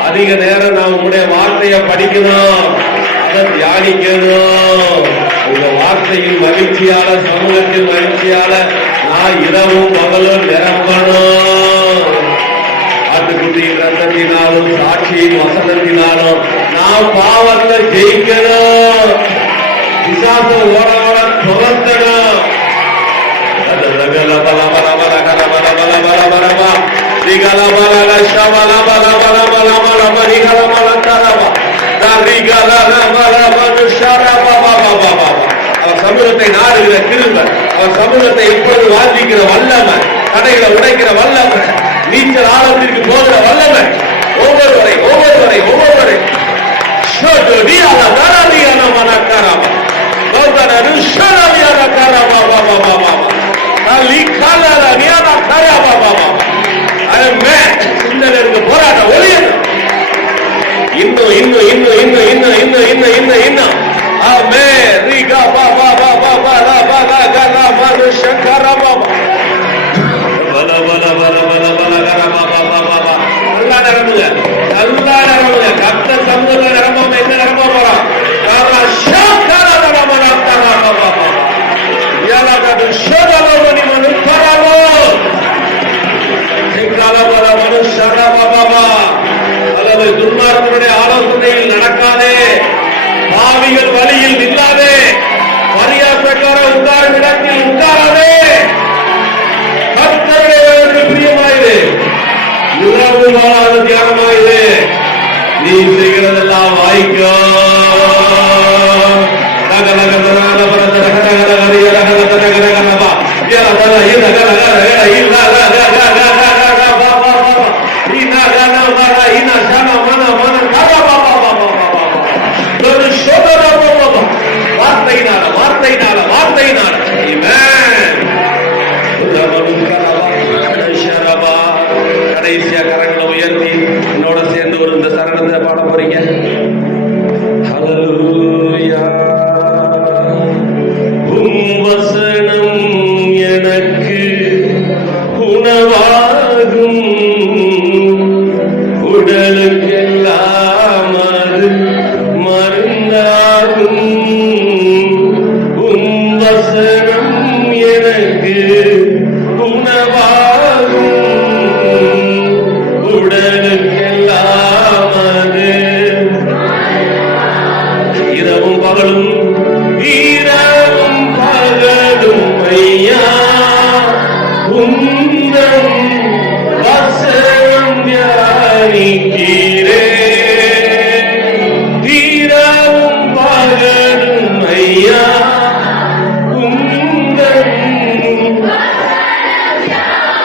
அதிக நேரம் நாம் உங்களுடைய வார்த்தையை படிக்கணும், அதை தியானிக்கணும். உங்க வார்த்தையின் மகிழ்ச்சியால, சமூகத்தின் மகிழ்ச்சியால நான் இரவும் பகலும் நிரம்பணும். ஆட்டுக்குட்டியின் ரத்தத்தினாலும் சாட்சியின் வசனத்தினாலும் நாம் பாவத்தை ஜெயிக்கணும். பிசாசை ஓட ஓட துரத்தணும். அவர் சமூகத்தை நாடுகிற கிருபை, அவர் சமூகத்தை இப்பொழுது வாசிக்கிற வல்லமை, தடைகளை உடைக்கிற வல்லமை, நீச்சல் ஆழத்திற்கு போகிற வல்லமை ஒவ்வொருவரை ஒவ்வொருவரை ஒவ்வொருவரை சிந்தனைக்கு போராட்டம் ஒளியணும். இன்னும் இன்னும் இன்னும் இன்னும் இன்னும் இன்னும் இன்னும் இன்னும் இன்னும் ஆமென். ரிகா பா பா பா பா பா ரா பா ரா கா ரா பா ரு ஷக்கரா பா பல பல பல பல பல கரா பா பா பா பா பா. நல்லா நிரம்புங்க, நல்லா நிரம்புங்க. கர்த்தர் சமூகத்துல நிரம்பாம எங்க நிரம்ப போறான்? கரா ஷக்கரா ரா பா ரா கரா பா பா பா. யலா கது ஷதலோ மணி மனு பரலோ. சிங்கால பல மனு ஷரா பா பா பா. அல்லது துன்மார்க்கனுடைய ஆலோசனையில் நடக்காதே, பாவிகள் வழியில் நில்லாதே, பரியாசக்கார உட்காரும் இடத்தில் உட்காராதே. கர்த்தருடைய பிரியமாயிரு, இரவு வாழாத தியானமாயிரு. நீ செய்கிறதெல்லாம் வாய்க்கும். வார்த்தையினால வார்த்தையினால வார்த்தையினால. கடைசியா கரங்களை உயர்த்தி என்னோட சேர்ந்து ஒரு இந்த சரணத்தை பாட போறீங்க. ஹல்லேலூயா. உம் வசனம் எனக்கு உணவாகும், உடலுக்கெல்லாம் அது மருந்தாகும். உம் வசனம் எனக்கு உணவாகும், உடலுக்கெல்லாம் அது. இரவும் பகலும் இரவும் பகலும் ஐயா உந்தன் வசனம் தியானிக்கிறே. இரவும் பகலும் ஐயா உந்தன்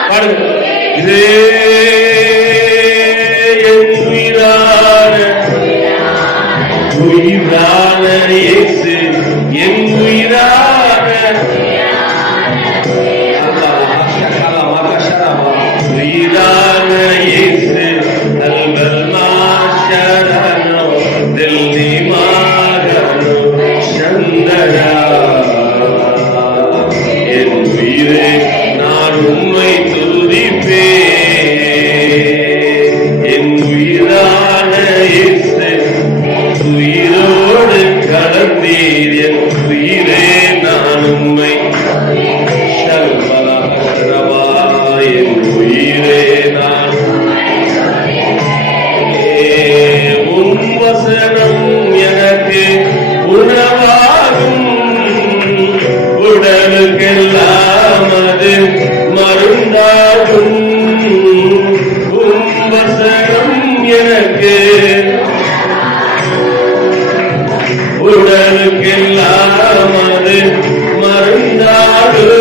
பாடுங்க. இதே என் உயிரான இயேசு, என் உயிரான உயிரான இயேசு. அல்பல் மாஷரனோ தில்லி மாகனோ சந்தனா. என் உயிரே நான் உம்மை துதிப்பேன். என் உயிரான இயேசு, உயிரோடு கலந்தீர். என் உயிரே நான் உம்மை சல்வலா. என் உயிரே நான் உம் வசனம் எனக்கு உணவாகும், உடலுக்கெல்லாம் அது மருந்தாகும். உம் வசனம் எனக்கு உடலுக்கெல்லாம் அது மருந்தாகும்.